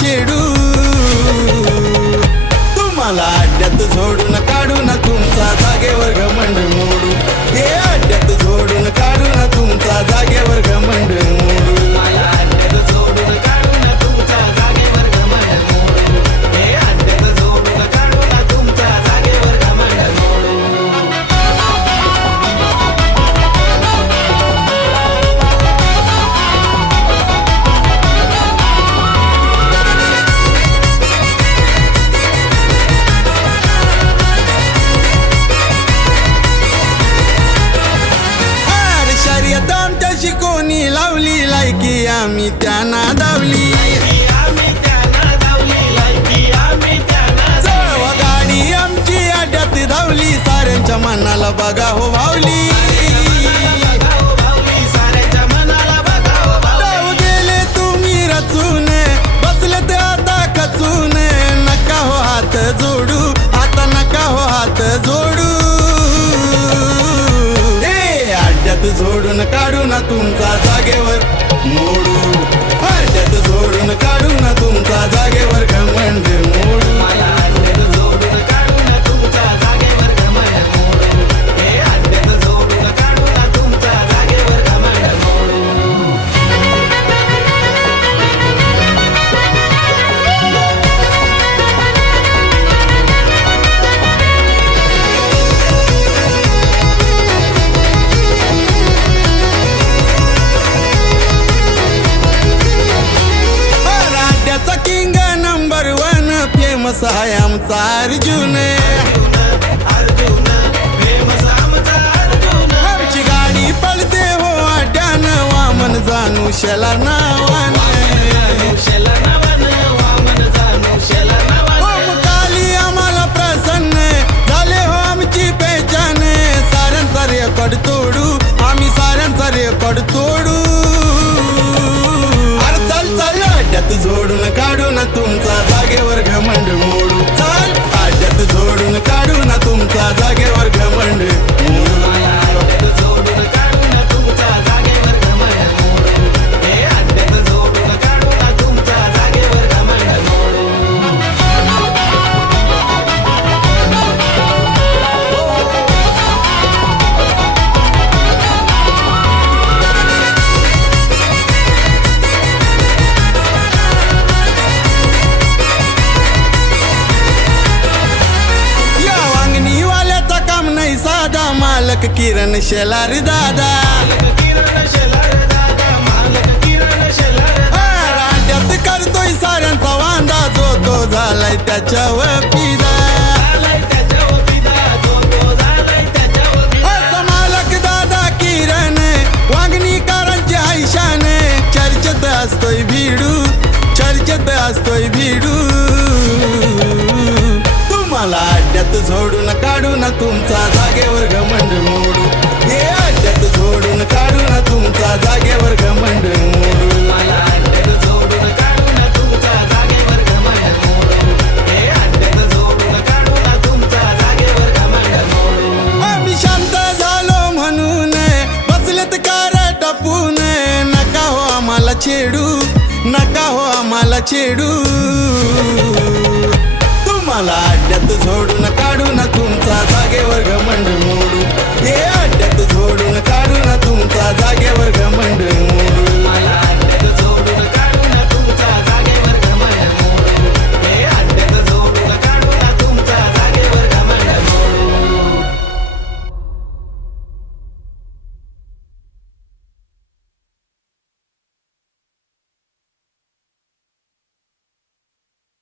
छेडू तुम्हाला अड्ड्यात झोडून काढून तुमचा जागेवर घमंड मोडू हे अड्ड्यात झोडून काढून तुमचा जागेवर घमंड मोडू अड्ड्यात झोडून काढून तुमचा जागेवर घमंड मोडू हे अड्ड्यात झोडून काढून तुमचा जागेवर घमंड मोडू कोणी लावली लायकी आम्ही त्यांना दावली गाडी आमची अड्ड्यात धावली साऱ्यांच्या मनाला बघा हो भावली डाव गेले तुम्ही रचून बसलेत आता खचून नका हो हात जोडू आता नका हो हात जोडू अड्ड्यात झोडून काढून तुमचा जागेवर मोडू अड्ड्यात झोडून काढून तुमचा जागेवर घमंड मोडू अड्ड्यात झोडून काढून तुमचा जागेवर घमंड मोडू हे अड्ड्यात झोडून काढून तुमचा जागेवर घमंड मोडू किंग नंबर 1 फेमस आहे आमचा अर्जुन आमची गाडी पळते हो अड्ड्यानं वामन जाणू शेला नावानं काली आम्हाला प्रसन्न झाले हो आमची पेचान साऱ्यांचा रेकॉर्ड तोडू आम्ही साऱ्यांचा रेकॉर्ड तोडू अड्ड्यात झोडून काढून तुमचा जागेवर घमंड मोडू चाल अड्ड्यात झोडून काढून तुमचा जागेवर घमंड मोडू अड्ड्यात झोडून काढून तुमचा जागेवर घमंड मोडू हे अड्ड्यात झोडून काढून तुमचा जागेवर घमंड मोडू साधा मालक किरण शेलार दादा अड्ड्यात करतोय साऱ्यांचा वांदा जो तो झालाय त्याच्यावर पिदा मालक दादा किरण वांगणीकरांच्या आयशाने चर्चेत असतोय भिडू चर्चेत असतोय भिडू तुम्हाला अड्ड्यात झोडून काढून तुमचा जागेवर घमंड मोडू हे अड्ड्यात झोडून काढून तुमचा जागेवर घमंड मोडू अड्ड्यात झोडून काढून तुमचा जागेवर घमंड मोडू हे अड्ड्यात झोडून काढून तुमचा जागेवर घमंड मोडू आम्ही शांत झालो म्हणून बसलेत कार टपून नका हो आम्हाला छेडू नका हो आम्हाला छेडू तुम्हाला अड्ड्यात झोडू